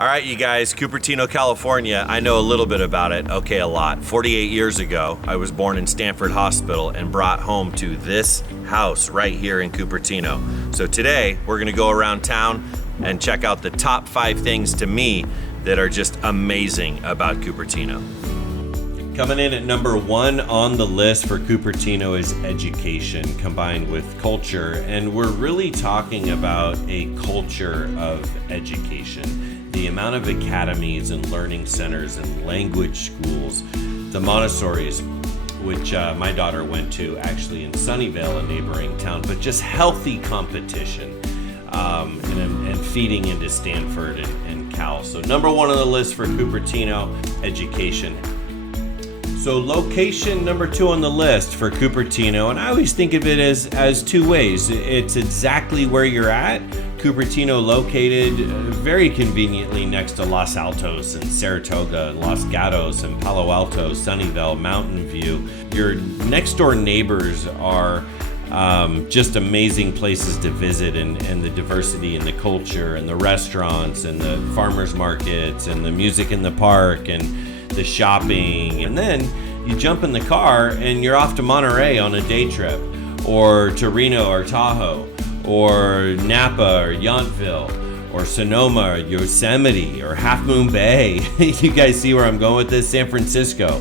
All right, you guys, Cupertino, California, I know a little bit about it. Okay, a lot. 48 years ago, I was born in Stanford Hospital and brought home to this house right here in Cupertino. So today, we're gonna go around town and check out the top 5 things to me that are just amazing about Cupertino. Coming in at number 1 on the list for Cupertino is education combined with culture. And we're really talking about a culture of education. The amount of academies and learning centers and language schools, the Montessoris, which my daughter went to actually in Sunnyvale, a neighboring town, but just healthy competition and feeding into Stanford and Cal. So number 1 on the list for Cupertino, education. So location number 2 on the list for Cupertino, and I always think of it as 2 ways. It's exactly where you're at. Cupertino located very conveniently next to Los Altos and Saratoga, Los Gatos and Palo Alto, Sunnyvale, Mountain View. Your next door neighbors are just amazing places to visit, and the diversity and the culture and the restaurants and the farmers markets and the music in the park and the shopping. And then you jump in the car and you're off to Monterey on a day trip, or to Reno or Tahoe, or Napa or Yountville, or Sonoma or Yosemite or Half Moon Bay. You guys see where I'm going with this? San Francisco.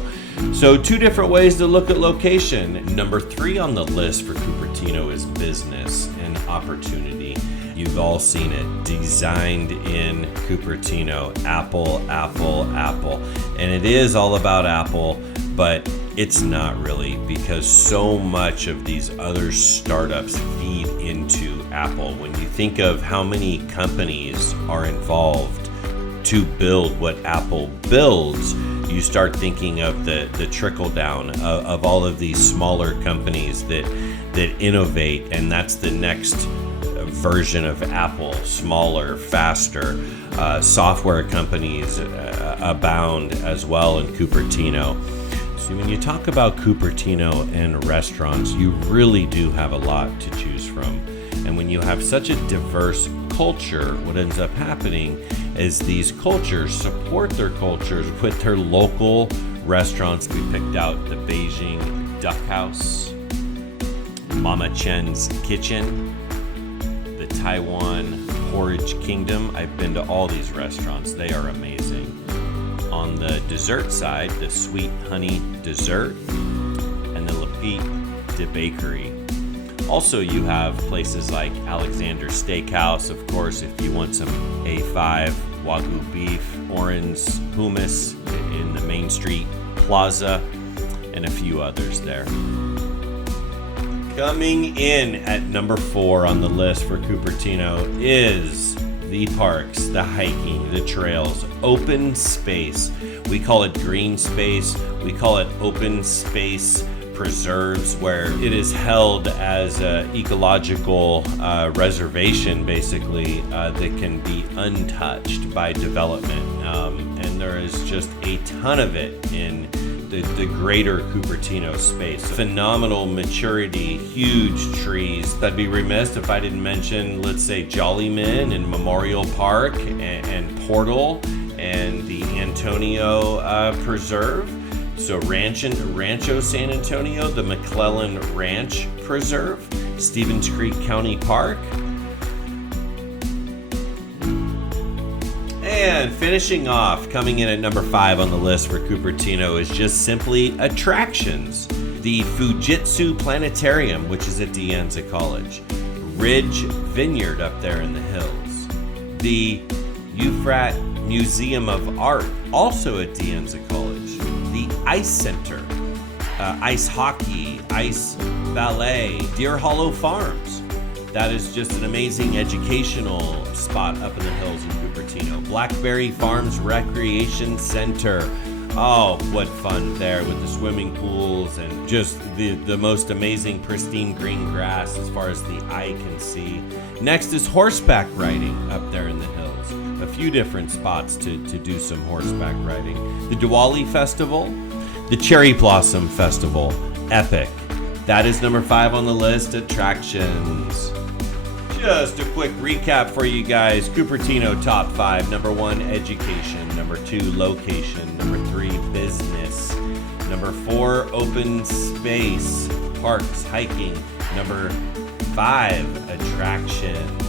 So 2 different ways to look at location. Number 3 on the list for Cupertino is business and opportunity. You've all seen it, designed in Cupertino. Apple, Apple, Apple. And it is all about Apple, but it's not really, because so much of these other startups feed into Apple. When you think of how many companies are involved to build what Apple builds, you start thinking of the trickle down of all of these smaller companies that innovate, and that's the next version of Apple, smaller, faster. Software companies abound as well in Cupertino. So when you talk about Cupertino and restaurants, you really do have a lot to choose from. And when you have such a diverse culture, what ends up happening is these cultures support their cultures with their local restaurants. We picked out the Beijing Duck House, Mama Chen's Kitchen, the Taiwan Porridge Kingdom. I've been to all these restaurants. They are amazing. On the dessert side, the Sweet Honey Dessert and the Lafitte de Bakery. Also, you have places like Alexander Steakhouse, of course, if you want some A5 Wagyu beef, Oren's hummus in the Main Street Plaza, and a few others there. Coming in at number 4 on the list for Cupertino is the parks, the hiking, the trails, open space. We call it green space. We call it open space preserves, where it is held as an ecological reservation, basically, that can be untouched by development. And there is just a ton of it in the greater Cupertino space. Phenomenal maturity, huge trees. I'd be remiss if I didn't mention, let's say, Jollyman and Memorial Park and Portal and the Antonio Preserve. So Rancho San Antonio, the McClellan Ranch Preserve, Stevens Creek County Park. And finishing off, coming in at number 5 on the list for Cupertino is just simply attractions. The Fujitsu Planetarium, which is at De Anza College. Ridge Vineyard up there in the hills. The Euphrat Museum of Art, also at De Anza College. The Ice Center, ice hockey, ice ballet, Deer Hollow Farms. That is just an amazing educational spot up in the hills in Cupertino. Blackberry Farms Recreation Center. Oh, what fun there with the swimming pools and just the most amazing pristine green grass as far as the eye can see. Next is horseback riding up there in the hills. A few different spots to do some horseback riding. The Diwali Festival, the Cherry Blossom Festival, epic. That is number 5 on the list, attractions. Just a quick recap for you guys. Cupertino top 5. Number 1, education. Number 2, location. Number 3, business. Number 4, open space, parks, hiking. Number 5, attraction.